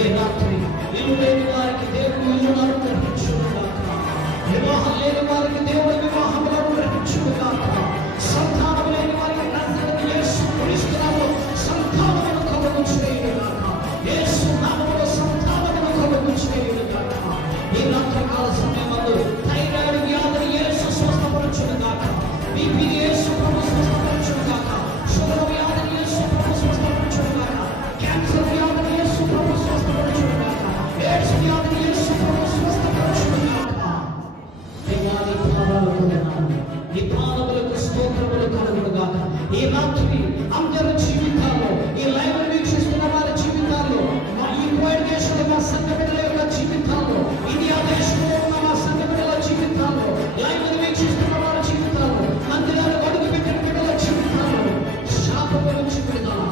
ఈ రాత్రి ఇల్లు లేని వారికి దేవుడు ఇల్లు అనుగ్రహించుగాక, వివాహం లేని వారికి దేవుడు వివాహములు అనుగ్రహించుగాక, సంతానం లేని వారికి నందరిని యేసు క్రీస్తునామములో సంతానమును కలుగు చేయుగాక, యేసు నామములో సంతానమును కలుగు చేయుగాక. ఈ రాత్రికాల సమయమందు థైరాయిడ్ వ్యాధిని యేసు స్వస్థపరచుగాక, బీపీ యేసు ప్రభు స్వస్థపరచుగాక, షుగర్ వ్యాధిని యేసు ప్రభు స్వస్థపరచుగాక, క్యాన్సర్ వ్యాధిని యేసు ప్రభు స్వస్థపరచుగాక, ఎయిడ్స్ వ్యాధిని యేసు ప్రభు స్వస్థపరచుగాక. దేవాని పాదాలకు వందనాలు, నీ పాదములకు స్తోత్రములు కలుగునుగాక. ఈ రాత్రి అందరి జీవితాల్లో, ఈ లైవ్ వీక్షిస్తున్న వారి జీవితాల్లో, మా ఈ కోయిడ్ దేశంలో మా సంఘ బిడ్డల యొక్క జీవితాల్లో, ఇండియా దేశంలో ఉన్న మా సంఘ బిడ్డల జీవితాల్లో, లైవ్ వీక్షిస్తున్న వారి జీవితాల్లో, మందిరాలు అడుగు పెట్టిన బిడ్డల జీవితాల్లో శాపము నుంచి విడుదల,